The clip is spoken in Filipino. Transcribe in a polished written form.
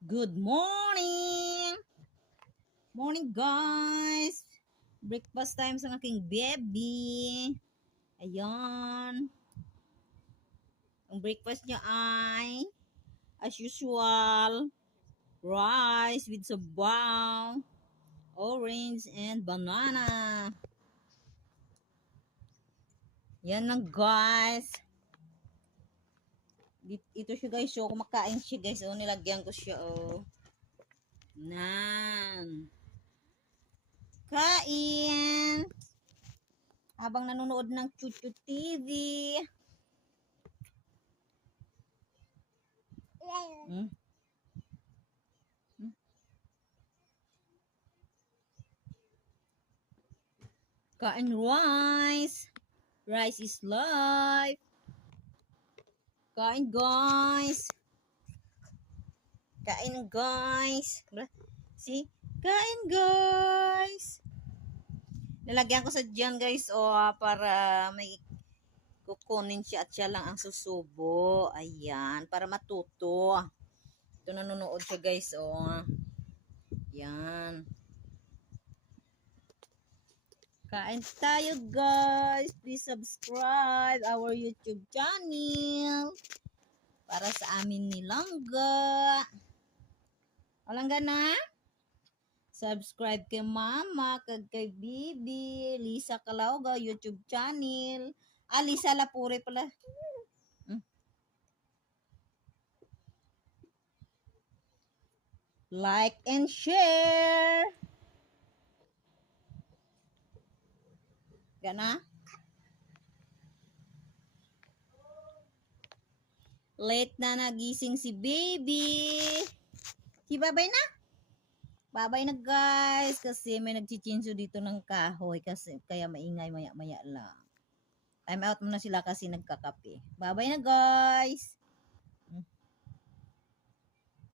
Good morning! Morning guys! Breakfast time sa aking baby. Ayan. Ang breakfast niya ay, as usual, rice with sabaw, orange, and banana. Yan lang guys. Ito siya guys. So, kumakain siya guys. Oh, nilagyan ko siya. Oh. Nan. Kain. Habang nanonood ng Chuchu TV. Hmm? Hmm? Kain rice. Rice is life. Kain guys. Kain guys. See? Kain guys. Lalagyan ko sa dyan guys para may kukunin siya at siya lang ang susubo. Ayan. Para matuto. Ito nanonood siya guys Yan. Kain tayo guys. Please subscribe our YouTube channel. Para sa amin ni Langga. O Langga na? Subscribe kay Mama, kay Bibi, Lisa Calauga, YouTube channel. Lisa Lapure pala. Like and share. Gana? Late na nagising si baby. Si babay na? Babay na guys. Kasi may nagchichinso dito ng kahoy. Kasi kaya maingay maya-maya lang. Time out muna sila kasi nagkakape. Babay na guys.